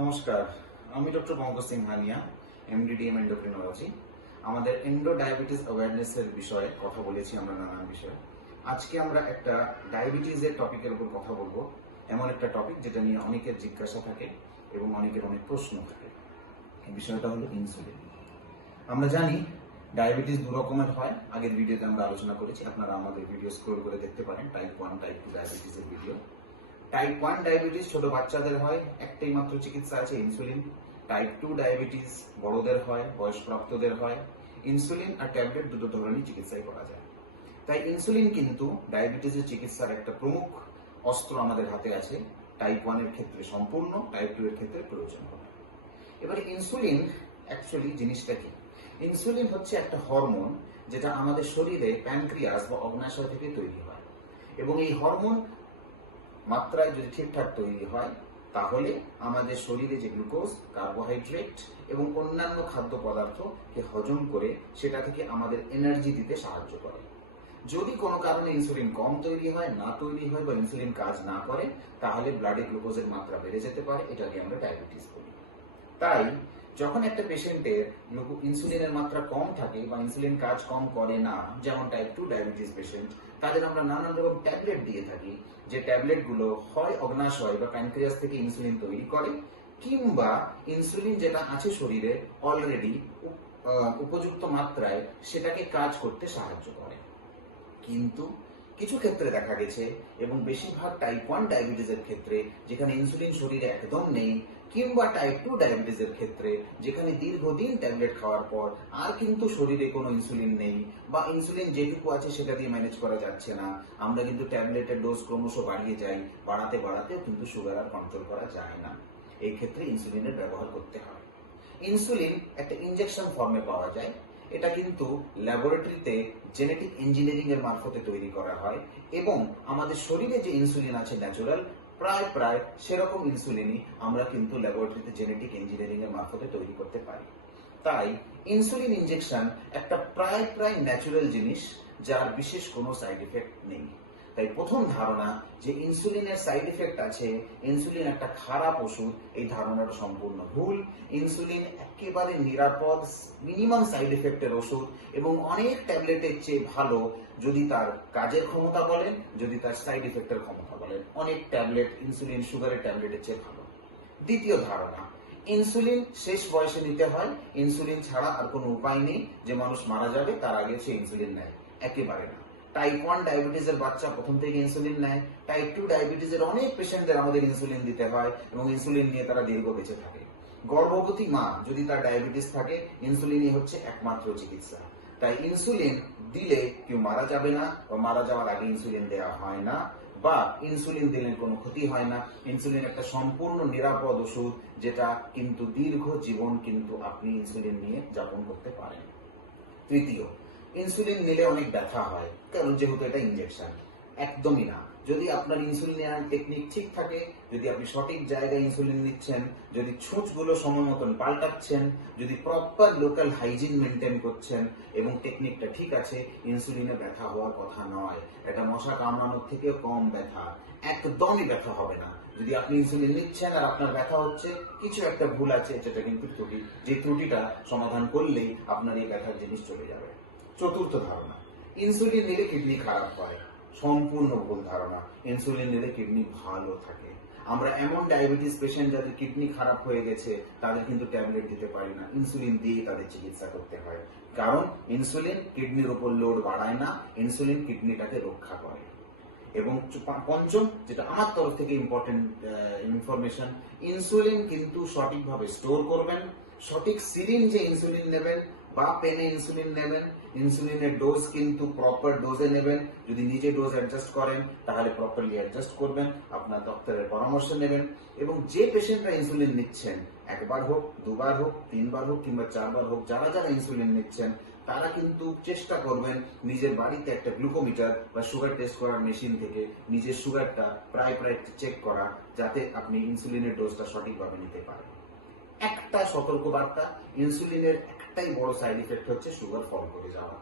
নমস্কার, আমি doctor Pankaj Singhania, MDDM endocrinology. আমাদের এন্ডো ডায়াবেটিস অ্যাওয়ারনেসের বিষয়ে কথা বলেছি আমরা নানান বিষয়ে। আজকে আমরা একটা ডায়াবেটিসের টপিকের উপর কথা বলবো, এমন একটা টপিক যেটা নিয়ে অনেকের জিজ্ঞাসা থাকে এবং অনেকের অনেক প্রশ্ন থাকে। এই বিষয়টা হলো ইনসুলিন। আমরা জানি ডায়াবেটিস দু রকমের হয়, আগের ভিডিওতে আমরা আলোচনা করেছি, আপনারা আমাদের ভিডিও স্ক্রল করে দেখতে পারেন, টাইপ 1 টাইপ 2 ডায়াবেটিসের ভিডিও। টাইপ 1 ডায়াবেটিস ছোট বাচ্চাদের হয়, একটাই মাত্র চিকিৎসা আছে, ইনসুলিন। টাইপ 2 ডায়াবেটিস বড়দের হয়, বয়সপ্রাপ্তদের হয়। ইনসুলিন আর ট্যাবলেট দুটো ধরনের চিকিৎসাই করা যায়। তাই ইনসুলিন কিন্তু ডায়াবেটিসের চিকিৎসার একটা প্রমুখ অস্ত্র আমাদের হাতে আছে। টাইপ 1 এর ক্ষেত্রে সম্পূর্ণ, টাইপ 2 এর ক্ষেত্রে প্রয়োজন হবে। এবারে ইনসুলিন অ্যাকচুয়ালি জিনিসটা কি? ইনসুলিন হচ্ছে একটা হরমোন যেটা আমাদের শরীরে প্যানক্রিয়াস বা অগ্ন্যাশয় থেকে তৈরি হয়, এবং এই হরমোন মাত্রায় যদি ঠিকঠাক তৈরি হয় তাহলে আমাদের শরীরে যে গ্লুকোজ, কার্বোহাইড্রেট এবং অন্যান্য খাদ্য পদার্থকে হজম করে সেটা থেকে আমাদের এনার্জি দিতে সাহায্য করে। যদি কোনো কারণে ইনসুলিন কম তৈরি হয়, না তৈরি হয় বা ইনসুলিন কাজ না করে, তাহলে ব্লাডে গ্লুকোজের মাত্রা বেড়ে যেতে পারে, এটাকে আমরা ডায়াবেটিস বলি। তাই যখন একটা পেশেন্টের ইনসুলিনের মাত্রা কম থাকে বা ইনসুলিন কাজ কম করে না, যেমন টাইপ 2 ডায়াবেটিস পেশেন্ট, তাদের আমরা নানান রকম ট্যাবলেট দিয়ে থাকি, যে ট্যাবলেটগুলো হয় অগ্ন্যাশয় বা প্যানক্রিয়াস থেকে ইনসুলিন তৈরি করে, কিংবা ইনসুলিন যেটা আছে শরীরে অলরেডি উপযুক্ত মাত্রায় সেটাকে কাজ করতে সাহায্য করে। কিন্তু কিছু ক্ষেত্রে দেখা গেছে, এবং বেশিরভাগ টাইপ 1 ডায়াবেটিসের ক্ষেত্রে যেখানে ইনসুলিন শরীরে একদম নেই, কিংবা টাইপ 2 ডায়াবেটিসের ক্ষেত্রে যেখানে দীর্ঘদিন ট্যাবলেট খাওয়ার পর আর কিন্তু শরীরে কোনো ইনসুলিন নেই, বা ইনসুলিন যেটুকু আছে সেটা দিয়ে ম্যানেজ করা যাচ্ছে না, আমরা কিন্তু ট্যাবলেটের ডোজ ক্রমশ বাড়িয়ে যাই, বাড়াতে বাড়াতেও কিন্তু সুগার আর কন্ট্রোল করা যায় না। এই ক্ষেত্রে ইনসুলিনের ব্যবহার করতে হয়। ইনসুলিন একটা ইনজেকশন ফর্মে পাওয়া যায়। এটা কিন্তু ল্যাবরেটরিতে জেনেটিক ইঞ্জিনিয়ারিং এর মারফতে তৈরি করা হয়, এবং আমাদের শরীরে যে ইনসুলিন আছে ন্যাচারাল, প্রায় প্রায় সেরকম ইনসুলিনই আমরা কিন্তু ল্যাবরেটরিতে জেনেটিক ইঞ্জিনিয়ারিং এর মারফতে তৈরি করতে পারি। তাই ইনসুলিন ইনজেকশন একটা প্রায় প্রায় ন্যাচারাল জিনিস, যার বিশেষ কোনো সাইড এফেক্ট নেই। তাই প্রথম ধারণা যে ইনসুলিনের সাইড এফেক্ট আছে, ইনসুলিন একটা খারাপ ওষুধ, এই ধারণাটা সম্পূর্ণ ভুল। ইনসুলিন একেবারে নিরাপদ, মিনিমাম সাইড এফেক্টের ওষুধ, এবং অনেক ট্যাবলেটের চেয়ে ভালো, যদি তার কাজের ক্ষমতা বলেন, যদি তার সাইড এফেক্টের ক্ষমতা বলেন। অনেক ট্যাবলেট ইনসুলিন সুগারের ট্যাবলেটের চেয়ে ভালো। দ্বিতীয় ধারণা, ইনসুলিন শেষ বয়সে নিতে হয়, ইনসুলিন ছাড়া আর কোনো উপায় নেই, যে মানুষ মারা যাবে তার আগে সে ইনসুলিন নেয়। একেবারে না। টাইপ 1 ডায়াবেটিসের বাচ্চা প্রথম থেকে ইনসুলিন নেয়। টাইপ 2 ডায়াবেটিসের অনেক পেশেন্টদের আমাদের ইনসুলিন দিতে হয়, এবং ইনসুলিন নিয়ে তারা দীর্ঘ বেঁচে থাকে। গর্ভবতী মা যদি তার ডায়াবেটিস থাকে, ইনসুলিনই হচ্ছে একমাত্র চিকিৎসা। তাই ইনসুলিন দিলে কেউ মারা যাবে না, বা মারা যাওয়ার আগে ইনসুলিন দেওয়া হয় না, বা ইনসুলিন দিলে কোনো ক্ষতি হয় না। ইনসুলিন একটা সম্পূর্ণ নিরাপদ ওষুধ, যেটা কিন্তু দীর্ঘ জীবন কিন্তু আপনি ইনসুলিন নিয়ে যাপন করতে পারেন। তৃতীয়, ইনসুলিন নিলে অনেক ব্যথা হয়, কারণ যেহেতু এটা ইনজেকশন। একদমই না। যদি আপনার ইনসুলিন নেওয়ার টেকনিক ঠিক থাকে, যদি আপনি সঠিক জায়গায় ইনসুলিন নিচ্ছেন, যদি ছুঁচগুলো সময় মতন পাল্টাচ্ছেন, যদি প্রপার লোকাল হাইজিন মেনটেন করছেন, এবং টেকনিকটা ঠিক আছে, ইনসুলিনে ব্যথা হওয়ার কথা নয়। এটা মশা কামড়ানোর থেকেও কম ব্যথা, একদমই ব্যথা হবে না। যদি আপনি ইনসুলিন নিচ্ছেন আর আপনার ব্যথা হচ্ছে, কিছু একটা ভুল আছে, যেটা কিন্তু ত্রুটি, যে ত্রুটিটা সমাধান করলেই আপনার এই ব্যথার জিনিস চলে যাবে। চতুর্থ ধারণা, ইনসুলিন নিলে কিডনি খারাপ হয়। সম্পূর্ণ ভুল ধারণা। ইনসুলিন নিলে কিডনি ভালো থাকে। আমরা এমন ডায়াবেটিস পেশেন্ট যাদের কিডনি খারাপ হয়ে গেছে, তাদের কিন্তু ট্যাবলেট দিতে পারি না, ইনসুলিন দিয়ে তাদের চিকিৎসা করতে হয়। কারণ ইনসুলিন কিডনির উপর লোড বাড়ায় না, ইনসুলিন কিডনিটাকে রক্ষা করে। এবং পঞ্চম, যেটা আমার তরফ থেকে ইম্পর্টেন্ট ইনফরমেশন, ইনসুলিন কিন্তু সঠিকভাবে স্টোর করবেন, সঠিক সিরিঞ্জে ইনসুলিন নেবেন বা পেনে ইনসুলিন নেবেন। ইনসুলিনের ডোজ কিন্তু প্রপার ডোজে নেবেন। যদি নিজে ডোজ অ্যাডজাস্ট করেন, তাহলে প্রপারলি অ্যাডজাস্ট করবেন, আপনার ডক্টরের পরামর্শ নেবেন। এবং যে পেশেন্টরা ইনসুলিন নিচ্ছেন, একবার হোক, দুবার হোক, তিনবার হোক, কিংবা চারবার হোক, যারা যারা ইনসুলিন নিচ্ছেন, তারা কিন্তু চেষ্টা করবেন নিজের বাড়িতে একটা গ্লুকোমিটার বা সুগার টেস্ট করার মেশিন থেকে নিজের সুগারটা প্রায় প্রায় চেক করা, যাতে আপনি ইনসুলিনের ডোজটা সঠিকভাবে নিতে পারেন। একটা সতর্কবার্তা, ইনসুলিনের একটাই বড় সাইড ইফেক্ট হচ্ছে সুগার ফল করে যাওয়া।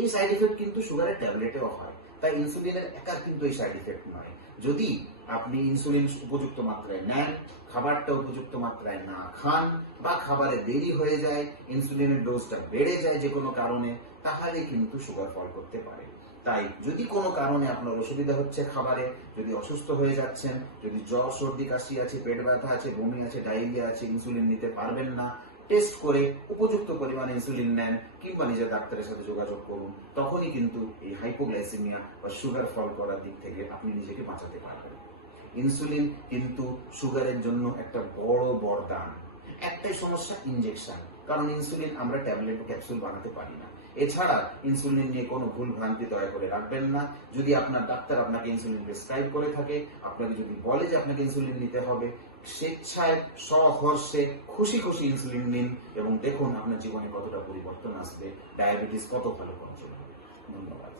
এই সাইড ইফেক্ট কিন্তু সুগারের ট্যাবলেটেও হয়। তাই ইনসুলিনের একা কিন্তু এই সাইড ইফেক্ট নয়। যদি আপনি ইনসুলিন উপযুক্ত মাত্রায় নেন, খাবারটা উপযুক্ত মাত্রায় না খান বা খাবারে দেরি হয়ে যায়, ইনসুলিনের ডোজটা বেড়ে যায় যে কোনো কারণে, তাহলে কিন্তু সুগার ফল করতে পারে। তাই যদি কোনো কারণে আপনার অসুবিধা হচ্ছে খাবারে, যদি অসুস্থ হয়ে যাচ্ছেন, যদি জ্বর সর্দি কাশি আছে, পেট ব্যথা আছে, বমি আছে, ডায়রিয়া আছে, ইনসুলিন নিতে পারবেন না, টেস্ট করে উপযুক্ত পরিমাণে ইনসুলিন নেন কিংবা নিজের ডাক্তারের সাথে যোগাযোগ করুন। তখনই কিন্তু এই হাইপোগ্লাইসেমিয়া বা সুগার ফল করার দিক থেকে আপনি নিজেকে বাঁচাতে পারবেন। ইনসুলিন কিন্তু সুগারের জন্য একটা বড় বরদান। একটাই সমস্যা, ইনজেকশন। কারণ ইনসুলিন আমরা ট্যাবলেট ও ক্যাপসুল বানাতে পারি না। এছাড়া ইনসুলিন নিয়ে কোনো ভুল ভ্রান্তি দয়া করে রাখবেন না। যদি আপনার ডাক্তার আপনাকে ইনসুলিন প্রেসক্রাইব করে থাকে, আপনাকে যদি বলে যে আপনাকে ইনসুলিন নিতে হবে, স্বেচ্ছায় সহর্ষে খুশি খুশি ইনসুলিন নিন এবং দেখুন আপনার জীবনে কতটা পরিবর্তন আসবে, ডায়াবেটিস কত ভালো কন্ট্রোল হবে। ধন্যবাদ।